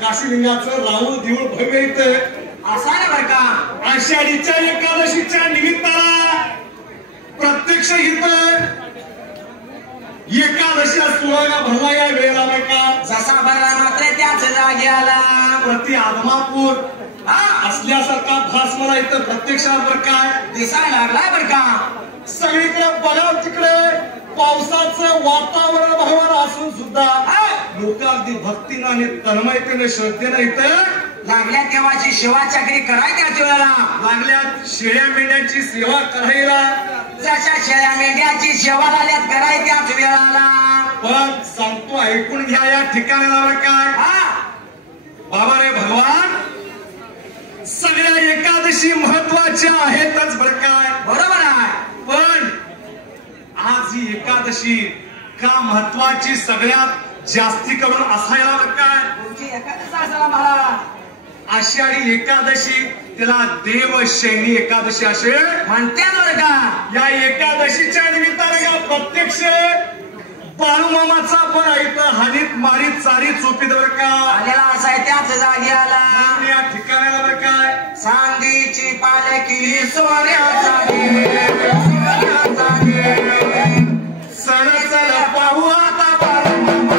काशीलिंगाचं राहूल देऊळ भव्य इथं असा ना बरं का आषाढीच्या एकादशीच्या निमित्ताला प्रत्यक्ष इथं एकादशीला सोहळा भरला या वेळेला बरं का जसा भरला मात्र त्याच जागी आला प्रति आदमापूर असल्यासारखा भास मला इथं प्रत्यक्षात बरं काय दिसायला लागलाय बरं का सगळीकडे बघा तिकडे पावसाचं वातावरण भरवण असून सुद्धा लोक अगदी भक्तीनं आणि तन्मयतेने श्रद्धेनं इथं लागल्या देवाची सेवा चाकरी कराय त्याच वेळेला लागल्यात शेळ्या मेंढ्यांची सेवा करायला जशा शेळ्या मेंढ्याची सेवा लागल्यात कराय त्याच वेळेला पण सांगतो ऐकून घ्या या ठिकाणाला बरं काय बाबा रे भगवान सगळ्या एकादशी महत्वाच्या आहेतच बरं काय बरोबर आहे पण आज ही एकादशी का महत्वाची सगळ्यात जास्ती करून असायला बरं काय तुमची एकादशी असायला महाराज आषाढी एकादशी त्याला देवशैनी एकादशी असे म्हणतात बरं का या एकादशीच्या निमित्ताने का प्रत्यक्ष बाळूमामाचा पण इथं हानीत मारीत चारी चोपीत बरं का आलेला असाय त्याच जागी आला या ठिकाणाला बरं काय चांदीची पालखी सोन्याचा घे, सोन्याचा घे. सण चल पाहू आता बाळूमामा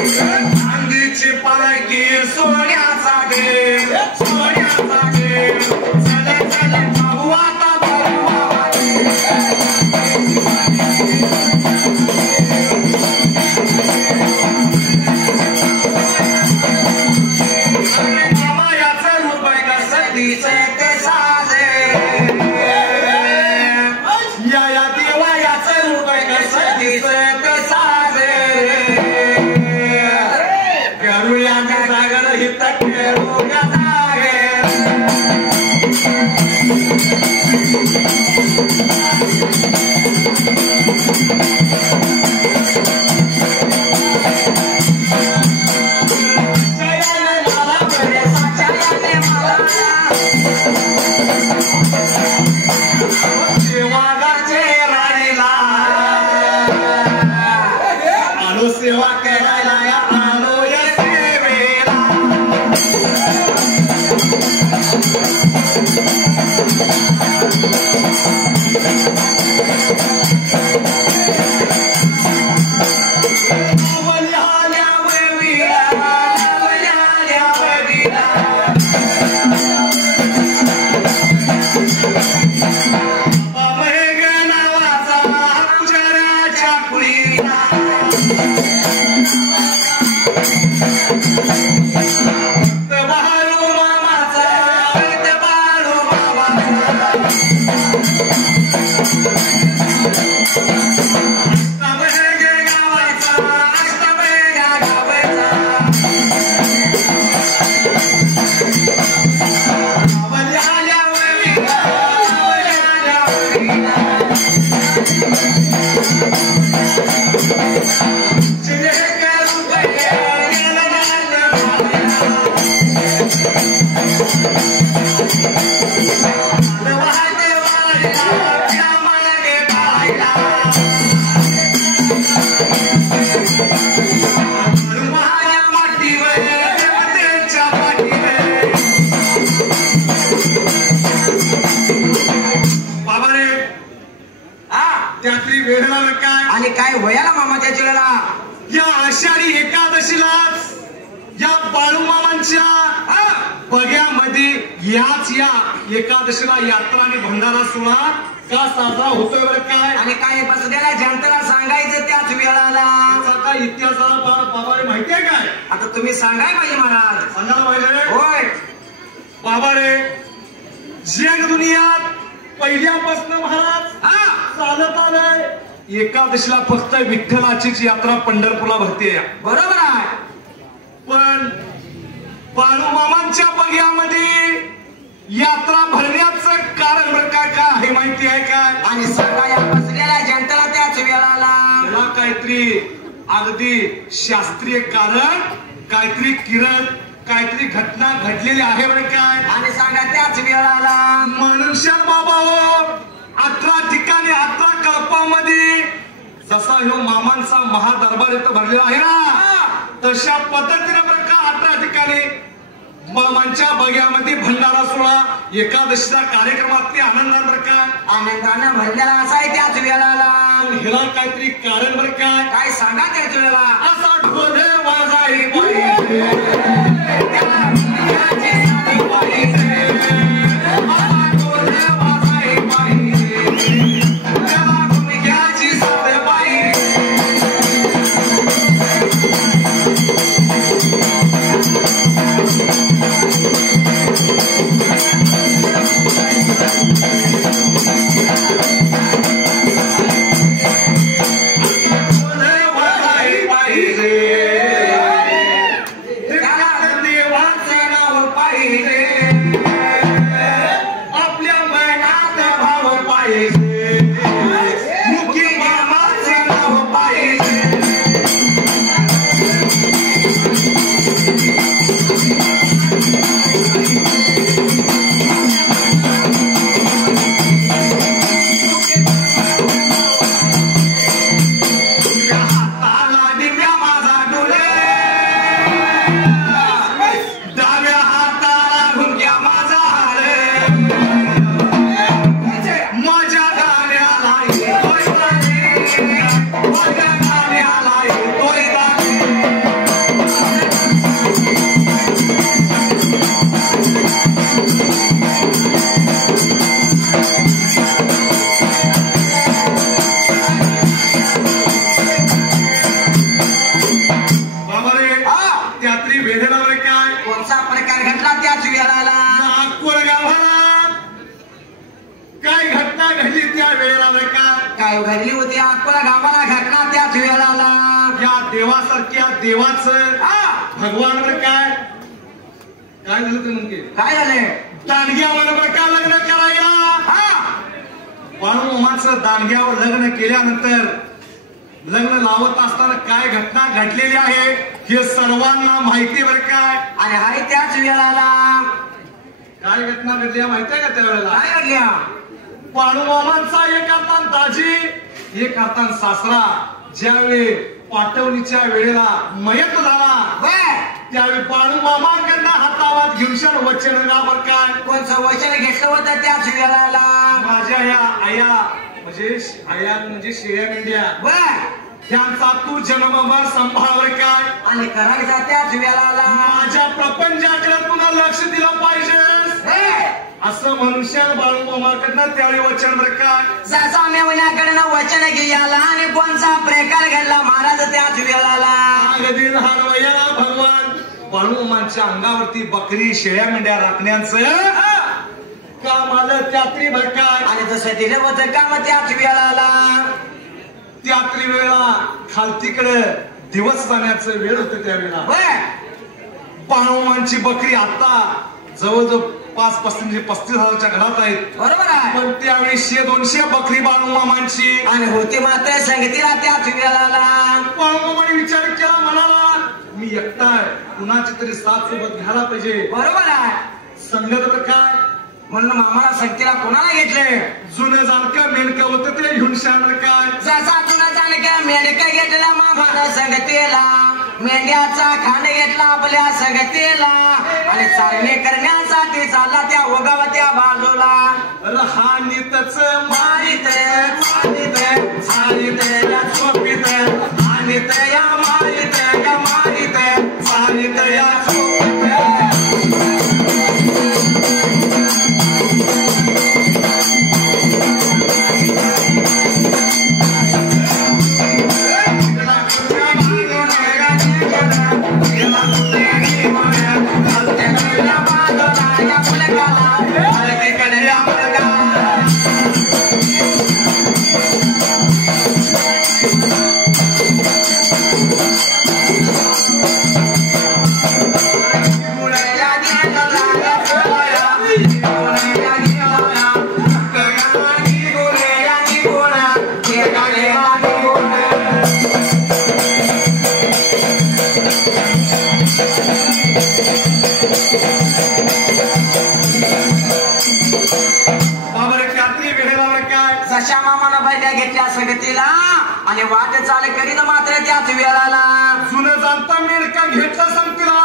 चांदीची पालखी सोन्याचा घे, सोन्याचा घे. चल चल पाहू आता बाळूमामा मायाचं रूप आहे का सतीचे ते साजे या देवा याचं रूप आहे का सतीचे ते साजे करूया मी जागर हित करूया जागे. जयाने मला बरे साच्याने मला देवागाचे राणीला आलो सेवा करायला या आलो या सेवेला नवल्याल्या वेळीला, नवल्याल्या वेळीला. अभंग नावाचा पुजाऱ्याच्या कुळीला बाळू मामाचा, बाळू मामाचा अभंग गावाचा, अष्टभंग गावाचा. नवल्याल्या वेळीला, नवल्याल्या वेळीला. बाबा रे त्यातली वेळेला काय आणि काय वयाला मामा त्याच्या वेळेला या आषाढी एकादशीलाच या बाळूमामांच्या बग्यामध्ये याच या एकादशीला यात्रा आणि भंडारा सोहळा का साजरा होतोय बरं काय आणि काय बसलेल्या जनतेला सांगायचं त्याच वेळाला त्याचा काय इतिहासाला बाबा रे माहिती आहे काय आता तुम्ही सांगाय पाहिजे महाराज सांगायला पाहिजे होय बाबा रे जग दुनियात पहिल्यापासून महाराज चालत आलंय एकादशीला फक्त विठ्ठलाचीच यात्रा पंढरपूरला भरते बरोबर आहे पण बाळूमामांच्या बग्यामध्ये यात्रा भरण्याचं कारण बरं काय आहे माहिती आहे काय आणि सांगा या बसलेल्या जनतेला त्याच वेळाला त्याला काहीतरी अगदी शास्त्रीय कारण काहीतरी किरण काहीतरी घटना घडलेली आहे बरं काय आणि सांगा त्याच वेळाला मनुष्य बाबा हो 18 ठिकाणी 18 कल्पामध्ये जसा ह्यो मामांचा महादरबार इथं भरलेला आहे ना तशा पद्धतीने बरं का 18 ठिकाणी मामांच्या बग्यामध्ये भंडारा सोहळा एकादशीचा कार्यक्रमातली आनंदान बरं काय आनंदानं भरलेला असाय त्याच वेळाला ह्याला काहीतरी कारण बरं काय काय सांगा त्याच वेळेला असा ढोल वाजाई पाहिजे असा ढोल वाजाय पाहिजे. त्याला तुम्ही घडली त्या वेळेला बरं काय घडली होती अकोला गावाला घटना त्याच वेळेला या देवासारख्या देवाचं भगवान बरं काय झालं ते म्हणजे काय झाले दांडग्यावर बरं का लग्न करायला बाळूमामाचं दांडग्यावर लग्न केल्यानंतर लग्न लावत असताना काय घटना घडलेली आहे हे सर्वांना माहिती बरं काय आणि हाय त्याच वेळेला काय घटना घडली माहिती आहे का त्यावेळेला काय घडल्या बाळूमामांचा एक हातान दाजी एक हातान सासरा ज्यावेळी पाठवणीच्या वेळेला मयत झाला त्यावेळी बाळूमामांकडनं हातावात घेऊन वचन गावर काय कोणचं वचन घेतलं होतं त्याच वेळेला माझ्या या आया म्हणजे शेळ्या मेंढ्या त्यांचा तू जन्मभर सांभाळवर काय आणि करायचा त्याच वेळेला माझ्या प्रपंचाकडे तुला लक्ष दिलं पाहिजे असं मनुष्याला बाळूमामाकडनं त्यावेळी वचन बरं काय जसा मेवण्याकडनं वचन घ्यायला आणि कोणचा प्रकार घडला महाराज त्याच वेळेला अगदी हरवयाला भगवान बाळूमामांच्या अंगावरती बकरी शेळ्या मेंढ्या राखण्याचं काम आलं त्यात्री बरं काय आणि जसं दिलं होतं काम त्याच वेळेला त्यात्री वेळेला खालतीकडे दिवस जाण्याचं वेळ होतं त्यावेळेला बाळूमामांची बकरी आता जवळजवळ 35,000च्या घरात आहेत बरोबर आहे पण त्यावेळी 100-200 बकरी बाळूमामांची आणि होती मात्र संगतीला त्याच वेळेला बाळूमामाने विचार केला म्हणाला मी एकटा आहे कुणाची तरी साथ सोबत घ्यायला पाहिजे बरोबर आहे संगत काय म्हणून मामाला संगतीला कोणाला घेतले जुनं जाणकं मेंढकं होतं ते घेऊन शान काय जसा जुना जाणकं मेंढकं घेतलेला मामाला संगतीला मेंढ्याचा खांड घेतला आपल्या संगतीला आणि चालणे करण्यासाठी चालला त्या ओगावत्या बाजूला हानीतच मारित हानीत या चोपीत हानीत या मारित या मारित हानीत या संगतीला आणि वाट चाल करीत मात्र त्याच वेळाला जुनं जाणता मेढका घेतला संगतीला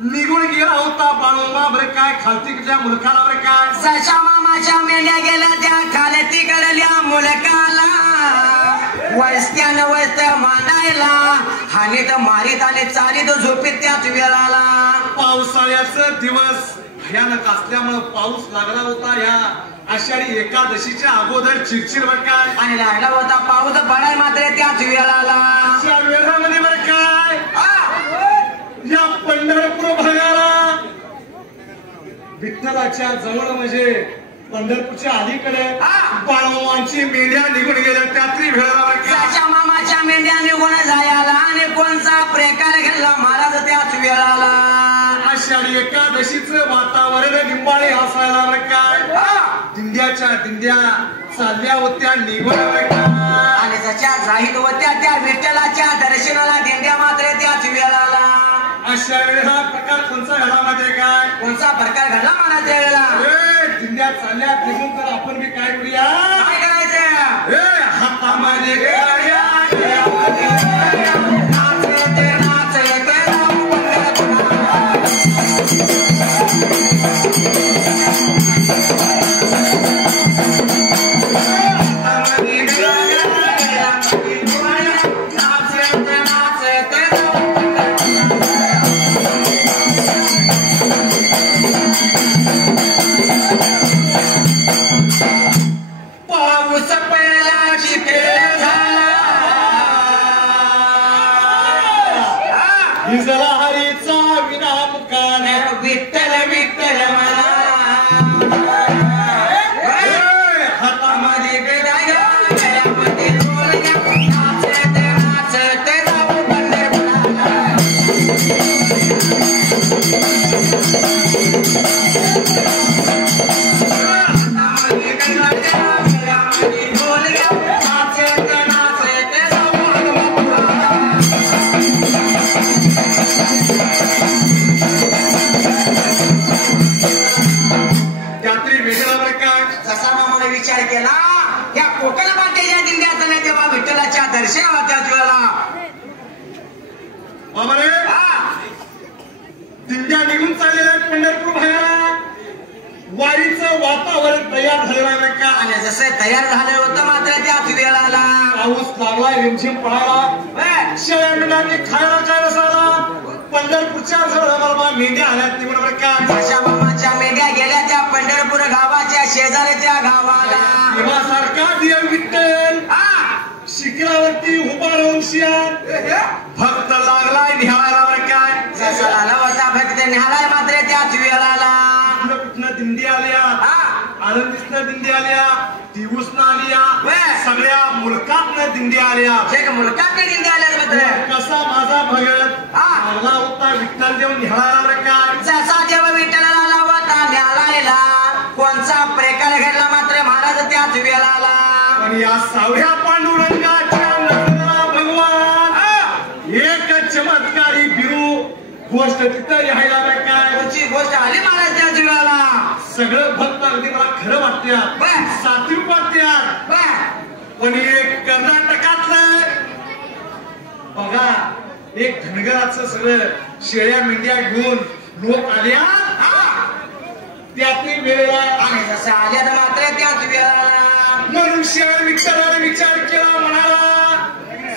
निघून गेला होता बाळूमामा बरं काय खालतीकडल्या मुलकाला बरं काय जशा मामाच्या मेंढ्या गेल्या त्या खालतीकडल्या मुलकाला वस्त्यानं वस्त मांडायला हानीत मारीत आणि चालीत झोपीत त्याच वेळाला पावसाळ्याचं दिवस भयानक असल्यामुळे पाऊस लागला होता या आषाढी एकादशीच्या अगोदर चिरचिर बरं काय आणि लागला होता पाऊस पडाय मात्र त्याच वेळाला त्या वेळामध्ये बरं काय या पंढरपूर भागाला विठ्ठलाच्या जवळ म्हणजे पंढरपूरच्या अलीकडे बाळूमामांची मेंढ्या निघून गेल्या त्यात्री वेळाला मामाच्या मेंढ्या निघून जायला आणि कोणचा प्रकार घडला महाराज त्याच वेळाला आषाढी एकादशीचं वातावरण लिंबाळे असायला बरं काय दिंड्याच्या दिंड्या चालल्या होत्या निघून आणि जशा जाहीर होत्या त्या विठ्ठलाच्या दर्शनाला दिंड्या मात्र त्याच वेळाला अशा वेळेला प्रकार कोणचा घडामध्ये काय कोणचा प्रकार घडला म्हणा त्यावेळेला दिंड्या चालल्या निघून तर आपण बी काय करूया काय करायचं हातामध्ये हरीचा विराम कान विठ्ठल विठ्ठल म्हणा हातामध्ये बाबा रे दिंड्या निघून चाललेल्या पंढरपूर बाहेर वारीचं वातावरण तयार झालेलं आहे का? आणि जसं तयार झालं होतं मात्र त्याच वेळाला पाऊस लागलाय रिमझिम पडायला शेळ्या मिळाली खायला काय नसायला पंढरपूरच्या जवळ मेंढ्या आल्यात निघून बरं का? अशा मामाच्या मेंढ्या गेल्या त्या पंढरपूर गावाच्या शेजारच्या गावाला देवासारखा देव विठ्ठल शिखरावरती उभा राहून शियार भक्त लागलाय निहाळायला बरं काय? जसा झाला होता भक्त निहाळाय मात्र त्याच वेळाला कुठनं दिंडी आल्या आनंदीतनं दिंडी आल्या दिवसनं आल्या सगळ्या मुलकातनं दिंडी आल्या मुलकात दिंडी आल्या मात्र कसा माझा भगत आला होता विठ्ठल देव निहाळायला बरं काय? जसा देव विठ्ठलाला आला होता निहाळायला कोणचा प्रकार घडला मात्र महाराज त्याच वेळाला पण या सावळ्या पांडुरंगाच्या नजरेला भगवान एक चमत्कारी बिरू गोष्ट तिथं लिहायला बरं काय? तुमची गोष्ट आली महाराज त्याच वेळाला सगळं भक्त अगदी मला खरं वाटत्या सात्विक वाटत्या पण एक कर्नाटकातलं बघा एक धनगराचं सगळं शेळ्या मेंढ्या घेऊन लोक आल्या त्यातली वेळेला आणि जसं आल्या तर मात्र त्याच वेळाला म्हणून शेळ्या विठ्ठलाने विचार केला म्हणाला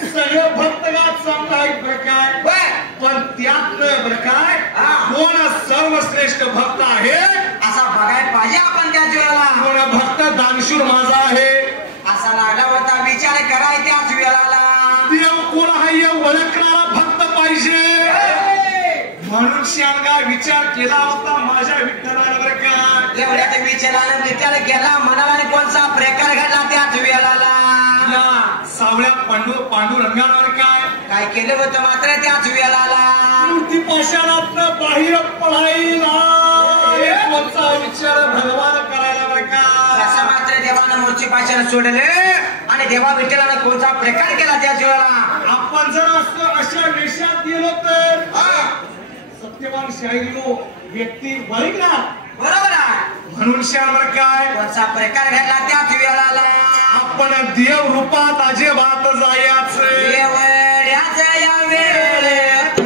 सगळं भक्तगात सामुदायिक बरं काय? पण त्यातलं बरं काय कोण सर्वश्रेष्ठ भक्त आहे असा बघायला पाहिजे आपण त्याच वेळेला कोण भक्त दानशूर माझा आहे असा लागला होता विचार कराय त्याच वेळाला देव कोण आहे ओळखणारा भक्त पाहिजे म्हणून शानगा विचार केला होता माझ्या विठ्ठलाने बरं काय? एवढ्या विचारानं विचार केला मनाला कोणता प्रकार घडला त्याच वेळाला सावळ्या पांडुरंगावर काय केलं होतं मात्र त्याच वेळाला मूर्ती पाषाणातनं बाहेर पडायला विचार भगवान करायला बरं का? असं मात्र देवानं मूर्ती पाषाण सोडले आणि देवा विठ्ठलानं कोणता प्रकार केला त्याच वेळाला आपण जर असं अशा वेशात गेलो तर सत्यवान शाहीरो व्यक्ती बळीणार बरोबर आहे म्हणून श्यामर काय कोणता प्रकार घडला त्याच वेळाला आपण देव रूपात अजिबात जायाच एवढ्याच या वेळेत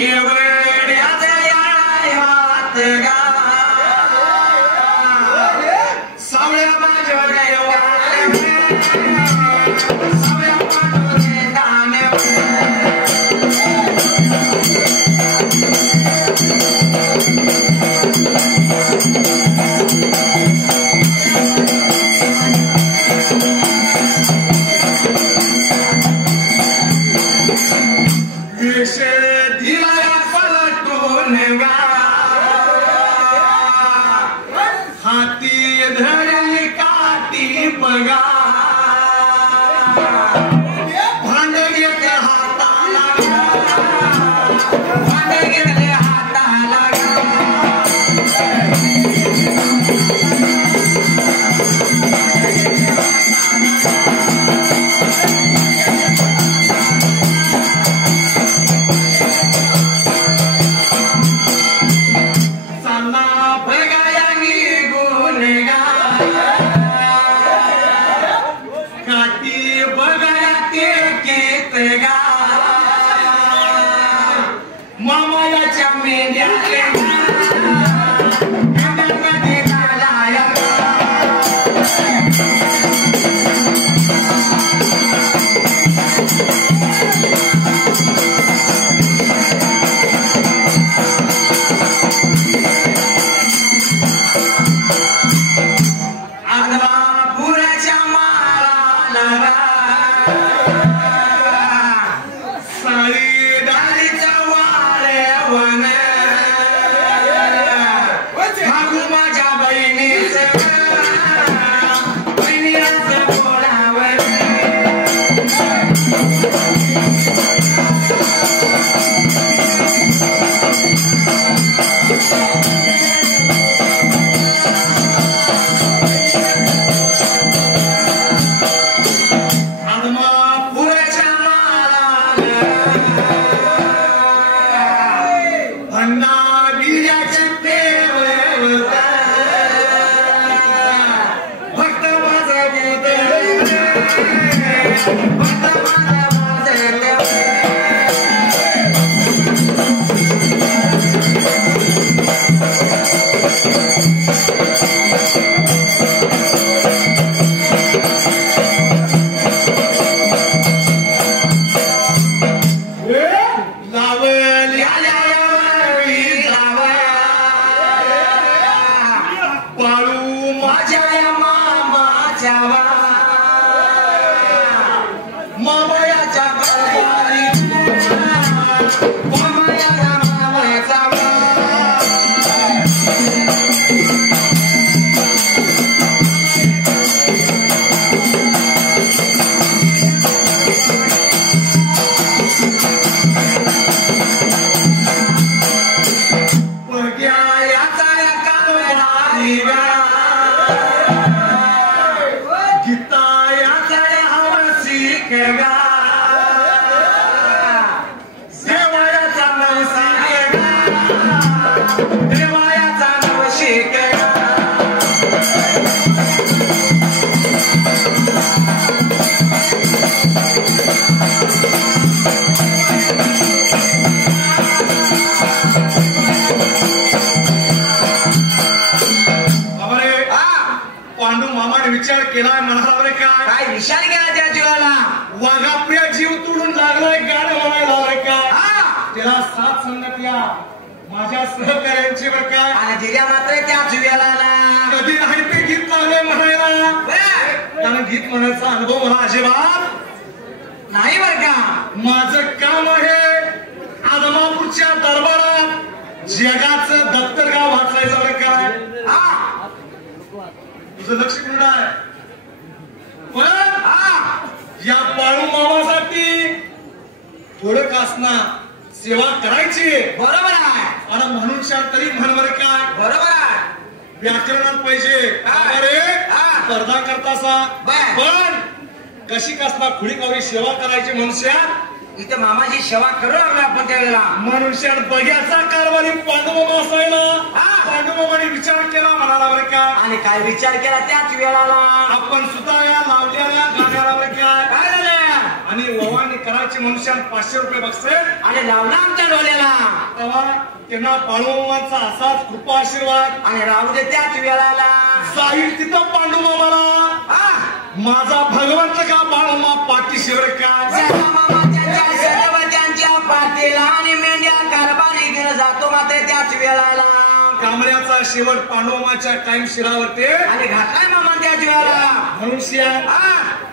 एवढ्याच यात सावळ्या माझ्या हाती धरली काठी बघा भांड घेत हाताला भांड घेतले हाताला गा देवायाचा नवशिक देवायाचा नवशिक पांडू मामाने विचार केलाय म्हणाला रे काय विचार केला त्या जीवाला वाघाप्रिया जीव तुडून लागलाय गाणं म्हणायला रे काय त्याला साथ संगत या माझ्या सहकार्यांची बर काय आणि दिल्या मात्र त्याच वेळाला कधी नाही ते गीत लागले म्हणायला कारण गीत म्हणायचा अनुभव मला अजिबात नाही बर का माझं काम आहे आदमापूरच्या दरबारात जगाचं दत्तरगाव वाचायचं बर काय तुझं लक्ष कुठं आहे पण या बाळू मामासाठी थोडं का असणार सेवा करायची बरोबर आहे आणि म्हणून तरी म्हणवर काय बरोबर आहे व्याकरणात पाहिजे अरे स्पर्धा करतासा पण कशी कसणार खुडी कावरी सेवा करायची मनुष्या इथं मामाची सेवा करू लागला आपण त्यावेळेला मनुष्यात बघ्याचा कारभारी पांडुमामा असायला पांडुमामाने विचार केला म्हणाला बरं का आणि काय विचार केला त्याच वेळाला आपण सुद्धा या लावलेल्या गाण्याला बरं काय झालं आणि ववानी करायची मनुष्यात 500 रुपये बक्षे आणि लावला आमच्या डोळ्याला तेव्हा त्यांना बाळूमामांचा असाच कृपा आशीर्वाद आणि राहू दे त्याच वेळाला जाईल तिथं पांडुमामाला माझा भगवंत का बाळूमा पाठीशी बरं काय त्यांच्या पाठीला आणि मेंढ्या कारभारी घेऊन जातो मात्र त्याच वेळाला कांबळ्याचा शेवट पांडुमामाच्या कायम शिरावरती आणि घातलाय मामा त्याच वेळाला म्हणून शिया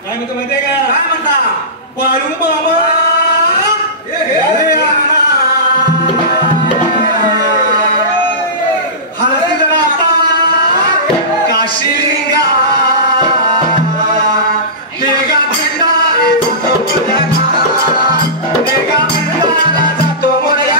काय म्हणतो माहितीये का काय म्हणता बाळूमामा हलतील राहता काशिलिंगा देगा भेंडा जातो मोरया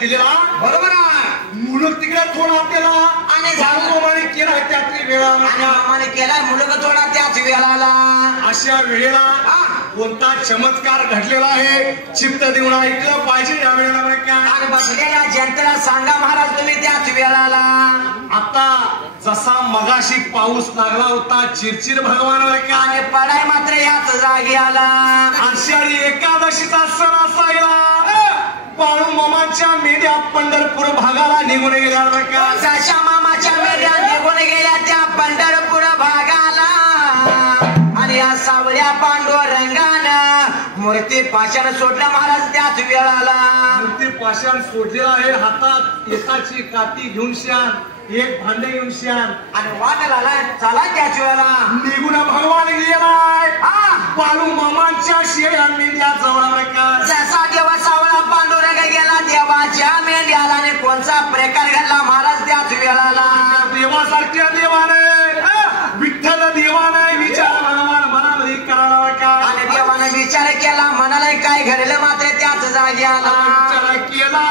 दिलेला बरोबर आहे मुलग तिकडे थोडा त्याला आणि जाणून केला त्यातली वेळा आणि आम्हाला केलाय मुलगा थोडा त्याच वेळाला अशा वेळेला कोणता चमत्कार घडलेला आहे चित्त देऊन ऐकलं पाहिजे या वेळेला काय आणि बसलेल्या जनतेला सांगा महाराज तुम्ही त्याच वेळाला आता जसा मगाशी पाऊस लागला होता चिरचिर भगवान आणि पडाय मात्र याच जागी आला आषाढी एकादशीचा सण असायला बाळू मामाच्या मेढ्या पंढरपूर भागाला निघून गेल्या जशा मामाच्या मेढ्या निघून गेल्या त्या पंढरपूर भागाला आणि या सावळ्या पांडुरंगानं मूर्ती पाषाण सोडलं महाराज त्याच वेळाला मूर्ती पाषाण सोडलेला आहे हातात एकाची काठी घेऊन शान एक भांडे घेऊन शान आणि वाटला चला त्याच वेळेला निघून भगवान गेलाय बाळू मामांच्या शेळ्या मेंढ्या जवळ जसा देवा सावळा पांडुरंग गेला देवाच्या मेंढ्याला आणि कोणचा प्रकार घडला महाराज त्याच वेळाला देवासारख्या देवाने विठ्ठल देवाने विचार मनामध्ये करावा का आणि देवाने विचार केला मनाला काय घडलं मात्र त्याच जागी आला विचार केला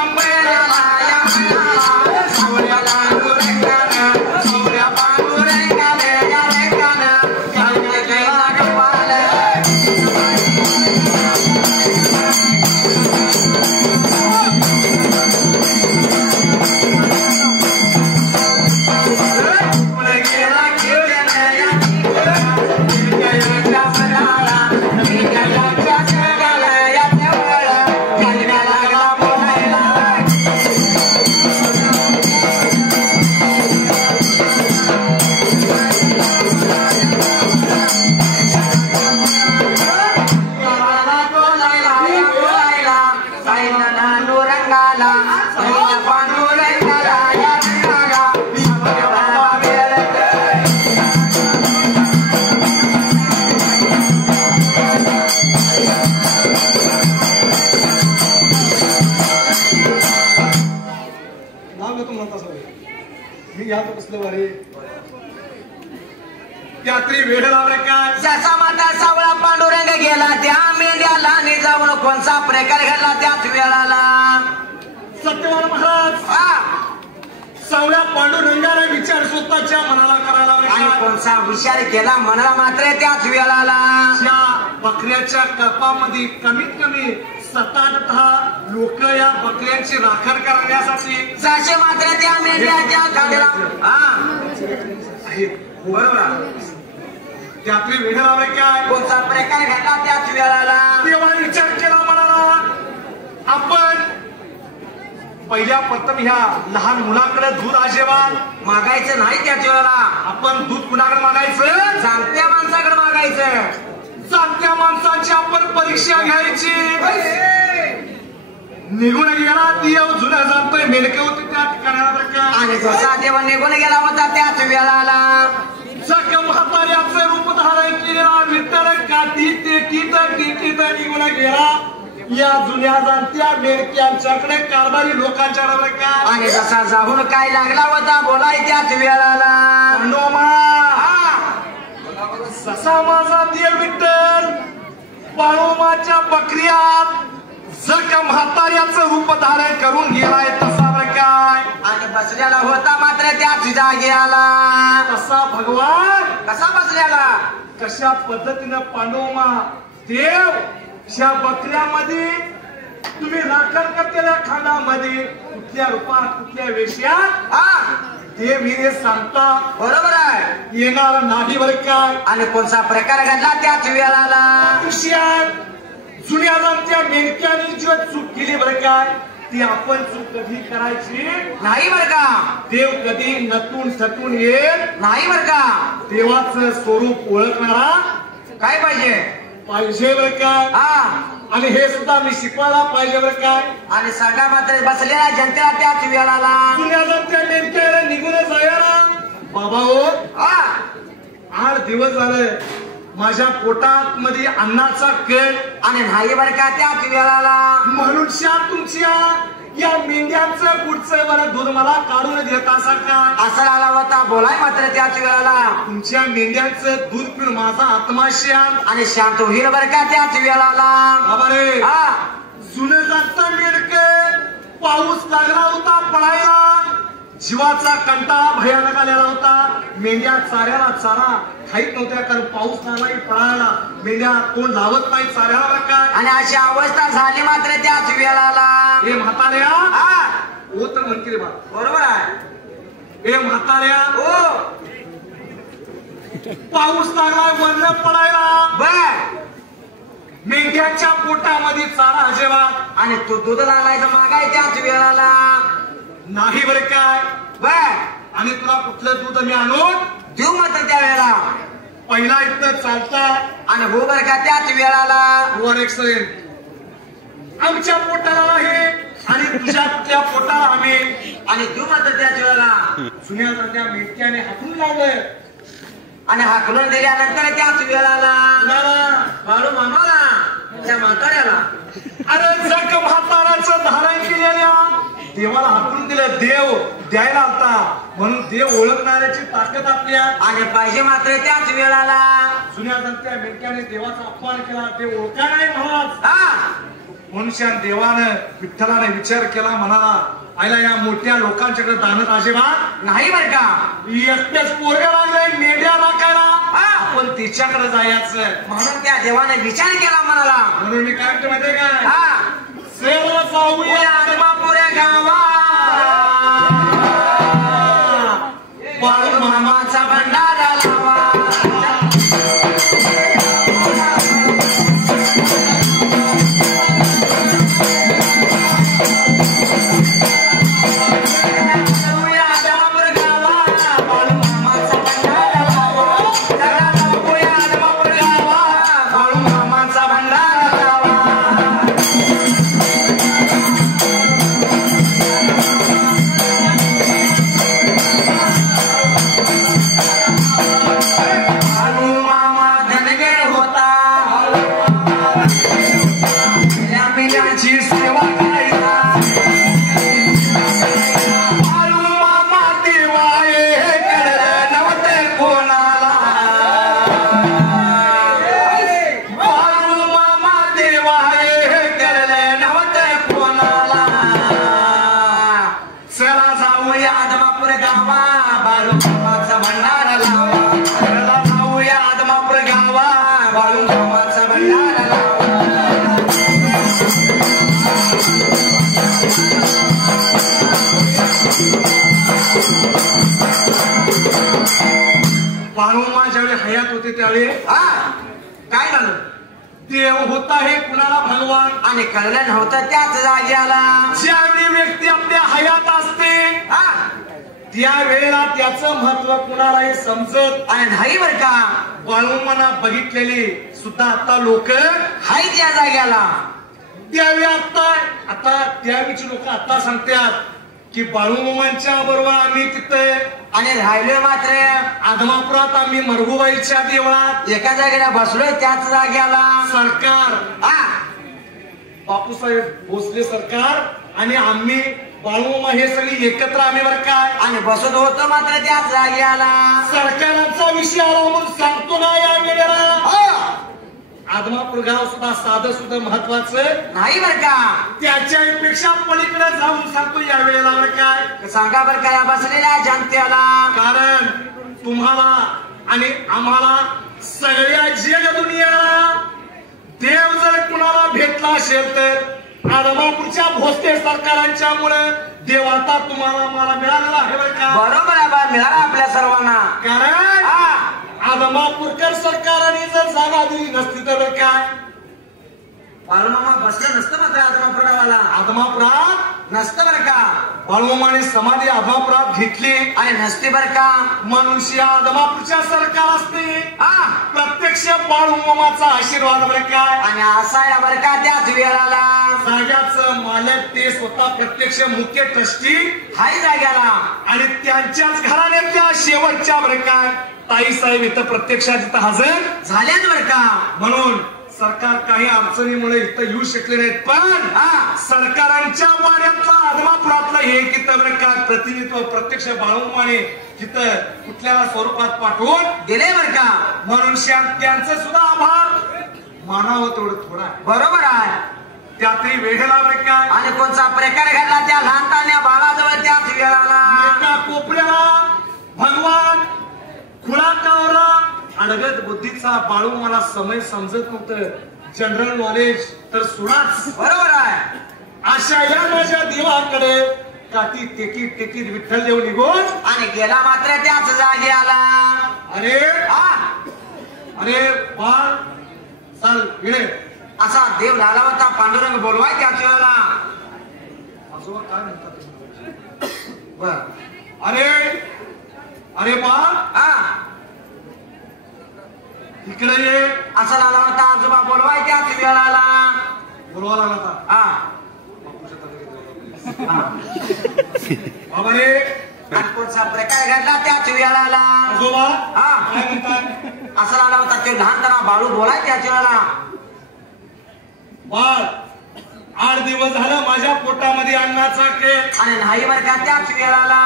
बघा तू म्हणतास मी यात कसलं वारे यात्री वेळ लावलाय काय जसा माता सावळा पांडुरंग गेला त्या मेंढ्याला जाऊन कोणचा प्रकार घडला त्याच वेळाला सत्यवान महाराज सावळ्या पांडुरंगाने विचार स्वतःच्या मनाला करायला आणि कोणचा विचार केला मनाला मात्र त्याच वेळाला त्या बकऱ्याच्या कपामध्ये कमीत कमी 7-8 लोक या बकऱ्यांची राखण करण्यासाठी जसे मात्र त्या मेंढ्याच्या खांद्याला बरोबर त्यातली वेळ लावलाय काय कोणता प्रकार घडला त्याच वेळाला तेव्हा विचार केला म्हणाला आपण पहिल्या प्रथम ह्या लहान मुलाकडे दूध आशेवाद मागायचं नाही त्याच वेळेला आपण दूध कुणाकडे मागायचं जाणत्या माणसाकडे मागायचं जाणत्या माणसाची आपण परीक्षा घ्यायची निघून गेला देव जुन्या जाणतोय मेलके होते त्या ठिकाणाला आणि जसा देव निघून गेला होता त्याच वेळाला म्हाताऱ्याचं रूप धारण केलेला विठ्ठल काठी टेकीत निघून गेला या जुन्या जाणत्या मेलक्यांच्याकडे कारभारी लोकांच्या काय आणि जसा जाऊन काय लागला होता बोलाय त्याच वेळाला जसा माझा देव विठ्ठल पाळोमाच्या बकऱ्यात जग म्हाताऱ्याचं रूप धारण करून गेलाय तसा काय आणि बसलेला होता मात्र त्याच जागी आला तसा भगवान कसा बसलेला कशा पद्धतीनं पांडवमा देव ह्या बकऱ्यामध्ये तुम्ही राखण करतेल्या खांडामध्ये कुठल्या रूपात कुठल्या वेशात देव हिरे सांगता बरोबर आहे येणार नाही बर काय आणि कोणता प्रकार घडला त्याच वेळाला जुन्या जाणत्या मेलक्याने जी चूक केली बर काय ती आपण चूक कधी करायची नाही बर का देव कधी नटून थटून येईल नाही बर का देवाचं स्वरूप ओळखणारा काय पाहिजे पाहिजे बर काय आणि हे सुद्धा मी शिकवायला पाहिजे बर काय आणि सगळ्या मात्र बसलेल्या जनतेला त्याच वेळाला जुन्या जाणत्या मेलक्याला निघून जायला बाबा हो 8 दिवस झाले माझ्या पोटात मध्ये अन्नाचा कळ आणि नाही बर का त्याच वेळाला म्हणून तुमच्या या मेंढ्यांचं पुढचं बरं दूध मला काढून देत असा काय असा आला होता बोलाय मात्र त्याच वेळाला तुमच्या मेंढ्यांचं दूध पिऊन माझा आत्मा शांत आणि शांत होईल बर का त्याच वेळाला बाबा रे जुनं जातं मेंढक पाऊस लागला होता पडायला जीवाचा कंटाळा भयानक आलेला होता मेंढ्या चाऱ्याला चारा खाईत नव्हत्या कारण पाऊस लागला पळायला मेंढ्या कोण लावत नाही चाऱ्याला काय आणि अशी अवस्था झाली मात्र त्याच वेळाला हे म्हाताऱ्या हो तर म्हणते रे बा बरोबर आहे हे म्हाताऱ्या हो पाऊस लागलाय वर्ण पडायला बर मेंढ्याच्या पोटामध्ये चारा अजिबात आणि तो दूध लागायचा मागाय त्याच वेळाला नाही बरं काय बर आणि तुला कुठलं दूध मी आणून देऊ मात्र त्या वेळेला पहिला इथं चालतात आणि हो बर का त्याच वेळाला वर एक्सलेंट आमच्या पोटाला आहे आणि तुझ्या त्या पोटाला आम्ही आणि देऊ मात्र त्याच वेळेला जुन्या जात्या मेटक्याने हातून लावलं आणि हाकलून दिल्यानंतर त्याच वेळाला बाळू मामाला त्या म्हाताऱ्याला अरे जग म्हाताऱ्याचं धारण केलेल्या देवाला हाकून दिलं देव द्यायला आलता म्हणून देव ओळखणाऱ्याची ताकद आपल्या आणि पाहिजे मात्र त्याच वेळाला जुन्या जाणत्या मेटक्याने देवाचा अपमान केला देव ओळखा नाही महाराज मनुष्यान देवानं विठ्ठलाने विचार केला म्हणाला आयला या मोठ्या लोकांच्याकडे दानत अजिबात नाही बर का एकटेच पोरगा लागलाय मेंढ्या राखायला आपण तिच्याकडे जायचं म्हणून त्या देवाने विचार केला म्हणाला म्हणून मी काय म्हणतो माहितीये काय सर्व जाऊया आदमापुऱ्या गावा बाळू मामाचा भंडारा लावा चला जाऊया आदमापूर गावा बाळूमामाचा भंडारा लावा. चला जाऊया आदमापूर गावा बाळूमामाचा भंडारा लावा. बाळूमामा ज्यावेळी हयात होते त्यावेळी काय झालं? देव होता हे कुणाला भगवान आणि कळलं नव्हतं त्याच जाग्याला. ज्यावेळी व्यक्ती आपल्या हयात असते त्यावेळेला त्याचं महत्व कुणालाही समजत आणि नाही बर का बाळूमामांना बघितलेली सुद्धा आता लोक हाय त्या जाग्याला. त्यावेळी आता त्यावेळीची लोक आता सांगतात की बाळूमामांच्या बरोबर आम्ही तिथे आणि राहिलोय मात्र आदमापुरात आम्ही मरगुबाईच्या देवळात एका जागेला बसलोय त्याच जाग्याला. सरकार बापूसाहेब भोसले सरकार आणि आम्ही बाळूमामा हे सगळी एकत्र आम्ही बरं काय आणि बसत होतो मात्र त्याच जाग्याला. सरकारांचा विषय आला म्हणून सांगतो ना या वेळेला आदमापूर गाव सुद्धा साधं सुद्धा महत्वाचं नाही बर का. त्याच्यापेक्षा पलीकडे जाऊन सांगतो या वेळेला बरं काय सांगा बर का या बसलेल्या जनतेला. कारण तुम्हाला आणि आम्हाला सगळ्या जग दुनियाला देव जर कुणाला भेटला असेल तर आदमापूरच्या भोसले सरकारांच्या मुळे देव आता तुम्हाला मला मिळालेला आहे बरं का. बरोबर आहे बा मिळाला आपल्या सर्वांना. कारण आदमापूरकर सरकारने जर जागा दिली नसती तर काय बाळूमामा बसलं नसतं मात्र आदमापूर गावाला. आदमापुरात नसतं बर का. बाळूमामाने समाधी आदमापुरात घेतली आणि नसते बर का. मनुष्य आदमापूरच्या सरकार असते प्रत्यक्ष बाळूमामाचा आशीर्वाद बरं काय. आणि असायला बर का त्याच वेळाला जाग्याचं मालक ते स्वतः प्रत्यक्ष मुख्य ट्रस्टी हाय जाग्याला. आणि त्यांच्याच घराण्यातल्या शेवटच्या बरं काय ताईसाहेब इथं प्रत्यक्षात इथं हजर झाल्याच बर का. म्हणून सरकार काही अडचणीमुळे इथं येऊ शकले नाहीत पण सरकारांच्या वाड्यातला आदमापुरातलं हे इथं बरं काय प्रतिनिधित्व प्रत्यक्ष बाळूमामाने तिथं कुठल्या स्वरूपात पाठवून दिले बर का. म्हणून त्यांचं सुद्धा आभार मानावं तेवढं थोडा बरोबर आहे. त्यातही वेळेला बरं काय आणि कोणता प्रकार घडला त्या लहानतान्या बाळाजवळ त्याच वेळाला एका कोपऱ्याला भगवान खुळाकावरा अडगत बुद्धीचा बाळूमामाला समय समजत नव्हतं जनरल नॉलेज तर सुनाच. बरोबर आहे. अशा या माझ्या देवाकडे काठी टेकीत टेकीत विठ्ठल देव निघून आणि गेला मात्र त्याच जागी आला. अरे अरे बाळ चल इकडे असा देव लाला होता. पांडुरंग बोलवाय त्याच वेळेला. आजोबा काय म्हणतात बर अरे अरे बाळ इकडे ये असा लाला होता. आजोबा बोलवाय त्याच वेळाला. बोलवाला नव्हता बाबा रे. आणि कोणता प्रकार घडला त्याच वेळाला. आजोबा काय म्हणतात असा लाला होता. ते लहानताना बाळू बोलाय त्याच वेळाला. बाळ 8 दिवस झालं माझ्या पोटामध्ये अन्नाचा खेळ आणि नाही बर का त्याच वेळाला.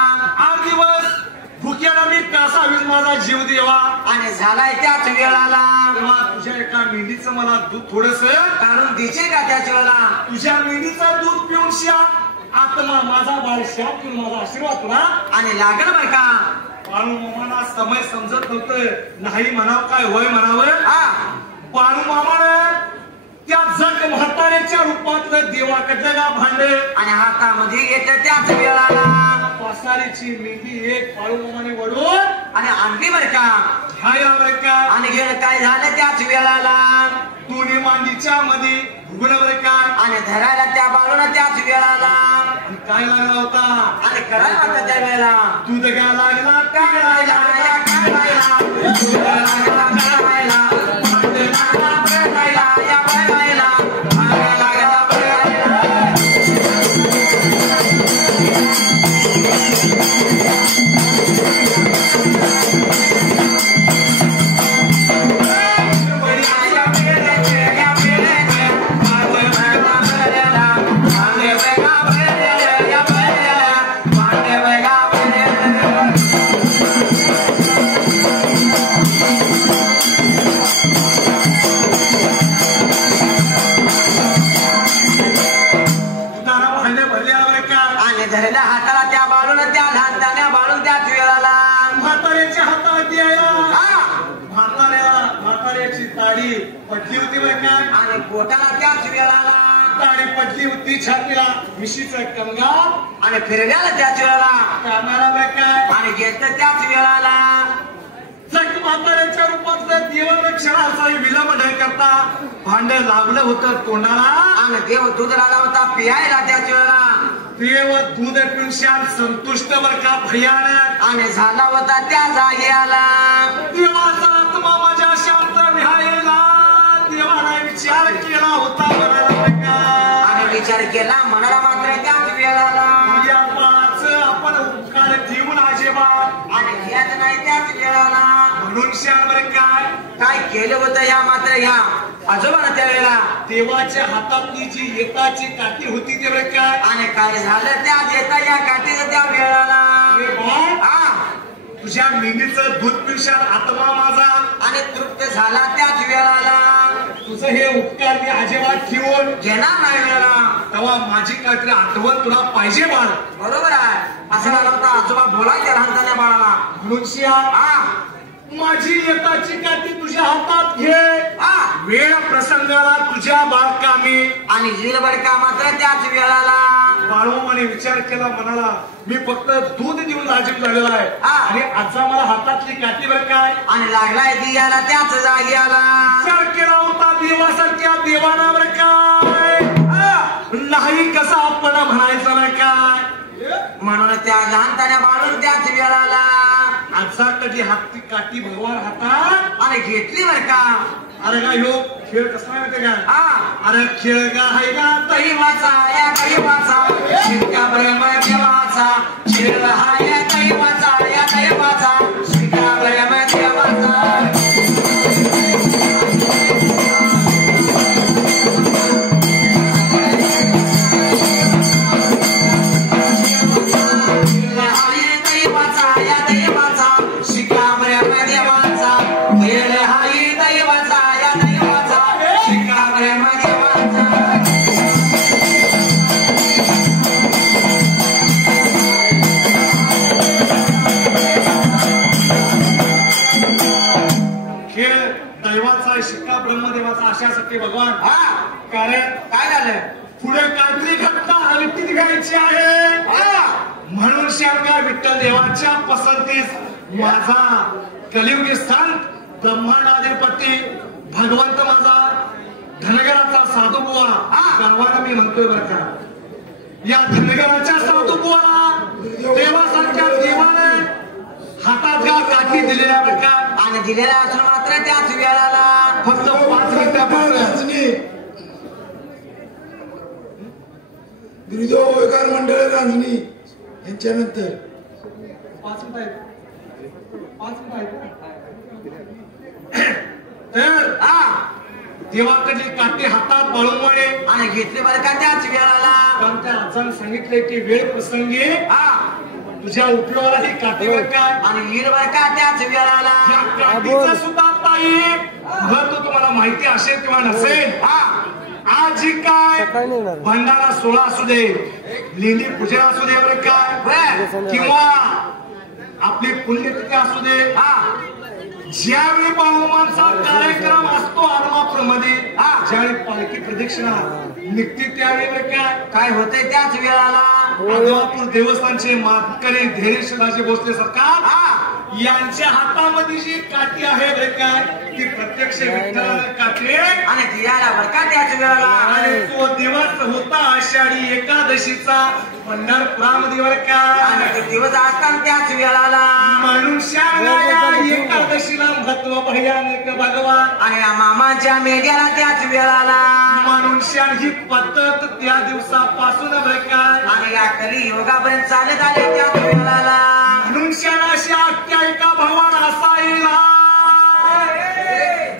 8 दिवस भुक्याला मी कसा होईल माझा जीव देवा. आणि झालाय त्याच वेळाला. तेव्हा तुझ्या एका मेंढीचं मला दूध थोडस काढून देशील का त्याच वेळेला. तुझ्या मेंढीचं दूध पिऊन श्या आत्मा माझा बाळ श्या पिऊन माझा आशीर्वाद तुला. आणि लागल बर का. बाळूमामाला समय समजत नव्हतं नाही म्हणावं काय होय म्हणावं. बाळूमामानं त्या जग म्हाताऱ्याच्या रूपातलं देवाकडे का भांडे आणि हातामध्ये घेतलं त्याच वेळाला. पासारीची मेंढी एक बाळूमामाने वडून आणि आणली बर का. हाय बरं का. आणि गेलं काय झालं त्याच वेळाला. दोन्ही मांडीच्या मध्ये भुगणं बरं काय. आणि धरायला त्या बाळूला त्याच वेळाला. आणि काय लागला होता आणि करायला होता त्या वेळेला. दूध घ्या लागला काय करायला या करायला. दूध लागला करायला. भांडे लागला करायला या करायला. भांडे लागला करायला. धरल्या हाताला त्या म्हणून त्या लहानतान्या बाळून त्याच वेळाला म्हाताऱ्याच्या हातात यायला म्हाताऱ्याची ताडी पडली होती बरं काय आणि पोटाला त्याच वेळाला ताडी पडली होती छातीला मिशीचा कंगा आणि फिरल्याला त्याच वेळाला कामाला बरं काय आणि घेतलं त्याच वेळाला जग म्हाताऱ्याच्या रूपातलं देवरक्षणा असा विलंब न करता भांड लावलं होतं तोंडाला आणि देव दूध लावला होता पियायला त्याच वेळेला देव दूध पिऊन संतुष्ट बर का भयानक आणि झाला होता त्या जागेला देवाचा आत्मा माझ्या शांत विहायला देवाला विचार केला होता आणि विचार केला मनाला मात्र त्याच वेळाला या बाळाचं आपण उपकार ठेवून अजिबात आणि घेत नाही त्याच वेळाला म्हणून श्याम बरं काय केलं होतं या मात्र ह्या आजोबानं त्यावेळेला देवाच्या हातातली जी येताची काठी होती ते बरं काय आणि काय झालं त्या येता या काठीचं त्या वेळाला तुझ्या मिनीचं दूध पिशाल आत्मा माझा आणि तृप्त झाला त्याच वेळाला तुझं हे उपकार मी अजिबात ठेवून घेणार नाही वेळाला तेव्हा माझी काहीतरी आठवण तुला पाहिजे बाळ बरोबर आहे असं झालं होतं आजोबा बोलायचे लहानतान्या बाळाला म्हणून श्याम माझी येताची काठी तुझ्या हातात घे वेळ प्रसंगाला तुझ्या बाळकामी आणि येईल का मात्र त्याच वेळाला बाळूमाने विचार केला म्हणाला मी फक्त दूध देऊन राजीव झालेला आहे आणि आजचा मला हातातली काठी बर काय आणि लागलाय दियाला त्याच जागेला विचार केला होता देवासारख्या देवाना बर काय नाही कसा आपण म्हणायचं बर काय म्हणून त्या लहानतान्या बाळून त्याच वेळाला आजचा कधी हाती काठी भगवान हातात आणि घेतली बर का अरे का ह्यो खेळ कसा माहिती का अरे खेळ का आहे का दैवाचा या दैवाचा शिक्का ब्रह्म देवाचा खेळ हा या दैवाचा या दैवाचा शिक्का ब्रह्म देवाचा शिक्का ब्रह्मदेवाचा अशासाठी भगवान कारण काय झालं पुढे काहीतरी घटना हलकीत घ्यायची आहे म्हणून श्यामका विठ्ठल देवाच्या पसंतीस माझा कलियुगी संत ब्रह्मांडाधिपती भगवंत माझा धनगराचा साधू बुवा गावाला मी म्हणतोय बरं का या धनगराच्या साधू बुवा देवासारख्या देवाने हातात का काठी दिलेल्या बरं का आणि दिलेला असून मात्र त्याच वेळाला फक्त 5 मिनिटापूर्वी गिरिजोकार मंडळ रांजणी यांच्यानंतर 5 मिनिट तर देवाकडली काठी हातात बाळूमाने आणि घेतली बरं का त्याच वेळाला पण त्या आजाने सांगितले की वेळ प्रसंगी तुझ्या उपयोगाला ही काठी बर काय आणि हीर बर का त्याच वेळाला या काठीचा सुद्धा ताई महत्व तुम्हाला माहिती असेल किंवा नसेल आज जी काय भंडारा 16 असू दे लिंडी पूजन असू दे बरं काय किंवा आपली पुण्यतिथी असू दे ज्यावेळी बाळूमांचा कार्यक्रम असतो आदमापूरमध्ये ज्यावेळी पालखी प्रदक्षिणा निघते त्यावेळी काय होते त्याच वेळाला आदमापूर देवस्थानचे मातकरी धैर्यशीलाजी भोसले सरकार यांच्या हातामध्ये जी काठी आहे बरं काय ती प्रत्यक्ष विठ्ठलाने काठी आणि दियाला बरं का त्याच वेळाला आणि तो दिवस होता आषाढी एकादशीचा पंढरपुरामध्ये बरं काय आणि ते दिवस असताना त्याच वेळाला मनुष्याला एकादशीला महत्व भयानक भगवान आणि या मामाच्या मेढ्याला त्याच वेळाला मनुष्या ही पद्धत त्या दिवसापासून बरं काय आणि या कली योगापर्यंत चालत आले त्याच वेळाला मनुष्याला अशी आख्यायिका भगवान असायला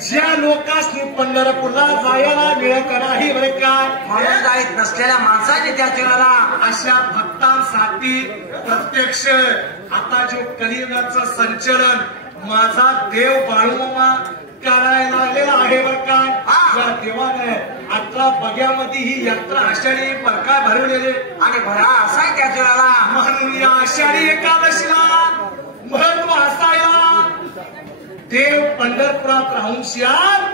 ज्या लोकांनी पंढरपूरला जायला मिळत नाही बरं काय म्हणून जाईत नसलेल्या माणसाने त्याच वेळाला अशा भक्तांसाठी प्रत्यक्ष आता जे कलियुगाचं संचलन माझा देव बाळूमामा करायला लागलेला आहे बरं काय या देवाने 18 बग्यामध्ये ही यात्रा आषाढी बरकाय भरवलेले आणि भरा असा आहे त्याच वेळेला म्हणून या आषाढी एकादशीला महत्व असायला देव पंढरपुरात राहून शियार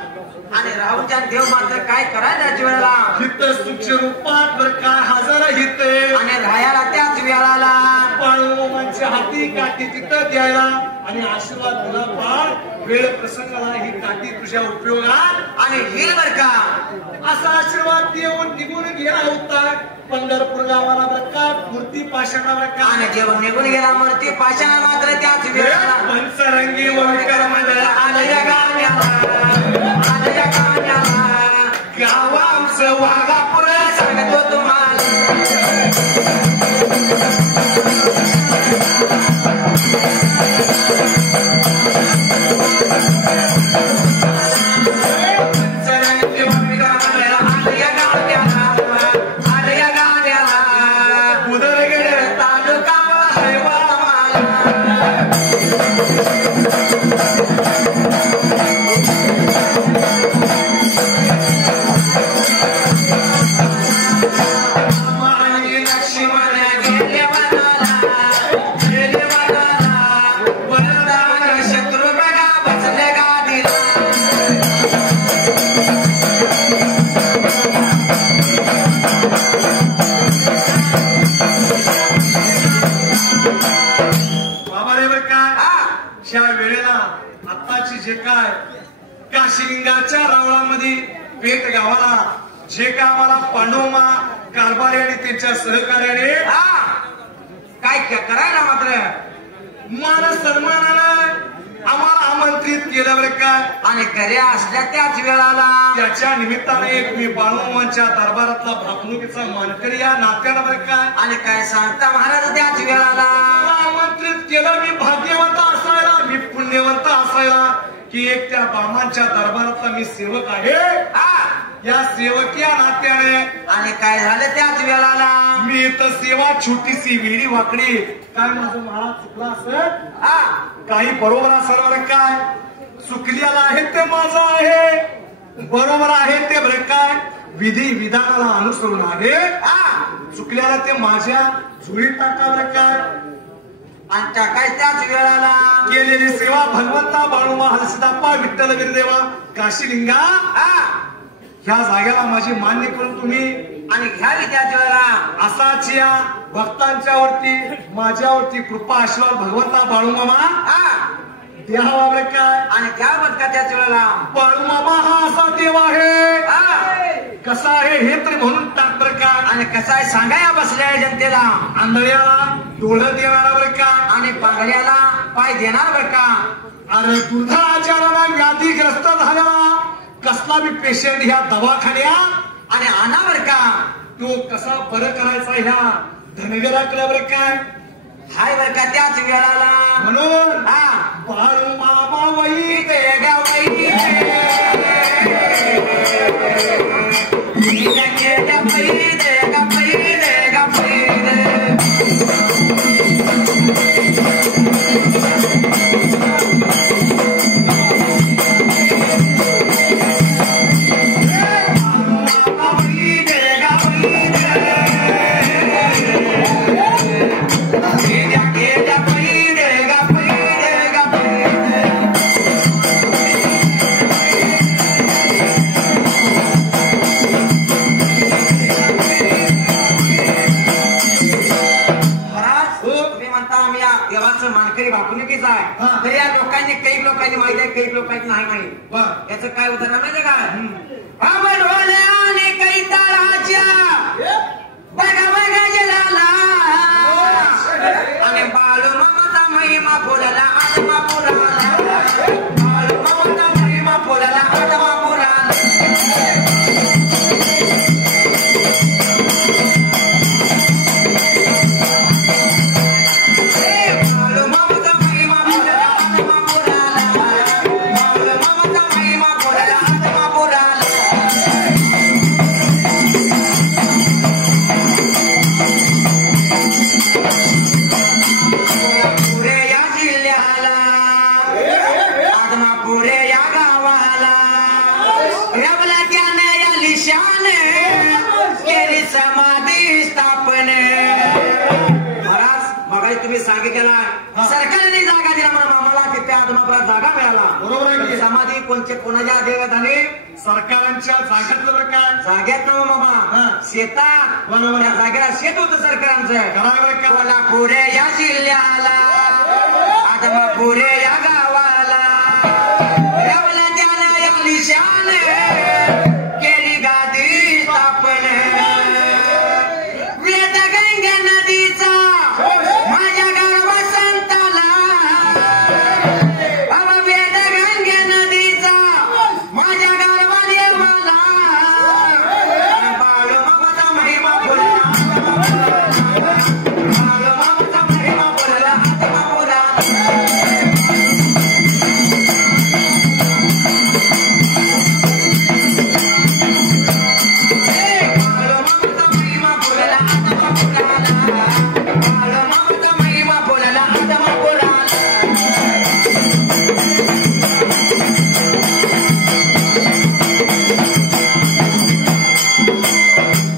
आणि राहूच्या देव मात्र काय करायला त्याच वेळेला हित सूक्ष्म रूपात बरं काय हजर हिते आणि राहायला त्याच वेळाला बाळूमामांच्या हाती काठी तिथं द्यायला आणि आशीर्वाद तुला पाड वेळ प्रसंगाला ही काठी तुझ्या उपयोगात आणि हिल बर का असा आशीर्वाद देऊन निघून गेला होता पंढरपूर गावाला बरं का मूर्ती पाषाणावर का आणि जेव्हा निघून गेला मूर्ती पाषाण मात्र त्याच वेळेला पंचरंगी वंकर मंडळ आलया गाण्याला आलया गाण्याला गाव आमचं वाघापूर सांगतो तुम्हाला जे काय काशिलिंगाच्या रावळामध्ये पेठ गावाला जे काय आम्हाला पांडवमा कारभारी आणि त्यांच्या सहकार्याने काय करायला मात्र मान सन्मानानं आम्हाला आमंत्रित केलं बरं काय आणि खऱ्या असल्या त्याच वेळाला त्याच्या निमित्ताने एक मी बाळूमामांच्या दरबारातला भाकणुकीचा मानकरी या नात्यानं बरं काय आणि काय सांगता महाराज त्याच वेळाला आमंत्रित केलं मी भाग्यवंत असायला मी पुण्यवंत असायला की एक त्या बामांच्या दरबारातला मी सेवक आहे या सेवक या नात्याने आणि काय झालं त्याच वेळाला मी तर सेवा छोटीशी विहिरी वाकडी काय माझं महाराज चुकला असत काही बरोबर असेल बरं काय चुकलेला आहे ते माझं आहे बरोबर आहे ते बरं काय विधी विधानाला अनुसरून आहे चुकल्याला ते माझ्या झुळीत टाका बरं काय आणि टाकाय त्याच वेळाला केलेली सेवा भगवंता बाळूमा हलसिदाप्पा विठ्ठल गिरदेवा काशीलिंगा ह्या जागेला माझी मान्य करून तुम्ही आणि घ्यावी त्याच वेळेला असाच या भक्तांच्या वरती माझ्यावरती कृपा आशीर्वाद भगवंता बाळूमामा द्यावा बरं काय आणि घ्यावं का त्याच वेळेला बाळूमामा हा असा देव आहे कसा आहे हे तरी म्हणून टाक बरं काय आणि कसा आहे सांगाया बसल्या जनतेला आंधळ्याला डोळं देणारा बरं का आणि पागल्याला पाय देणार बरं का अरे दुर्धा आजाराला व्याधीग्रस्त झालेला कसला बी पेशंट ह्या दवाखान्यात आणि आणावर का तो कसा बरं करायचा ह्या धनगराकडे बरं काय हाय बर का त्याच वेळाला म्हणून बाळूमामा वैद वेगा तरी या लोकांनी काही लोकांनी माहिती आहे काही लोकांनी नाही माहिती याचं काय उदाहरण माहिती काय आणि काही ताळाच्या बघा बघा गेला आणि बाळूमामाचा महिमा बोलाला आत्मा पुराला बाळूमामाचा महिमा बोलाला आत्मा पुराला ज्यावेळी तुम्ही सांगितलेला सरकारने जागा दिला म्हणून आम्हाला तिथे आत्मापुरात जागा मिळाला. बरोबर आहे की? समाधी कोणाच्या देवताने सरकारांच्या जागेतलं बरं काय जागेत नव मामा शेतात. बरोबर. त्या जागेला शेत होतं सरकारांचं. करावं का? कोल्हापूर या जिल्ह्याला आदमापूर या गावाला ठेवलं त्यानं या निशान केली गादी स्थापन. वेदगंगा नदीचा माझ्या गावा संताला वेदगंगा नदीचा माझ्या गावा देवाला बाळूमामाचा महिमा बोलला बाळूमामाचा महिमा बोलला आत्मापुरा.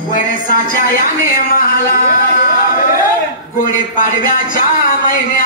वरसाच्या याने मला गुढी पाडव्याच्या महिन्या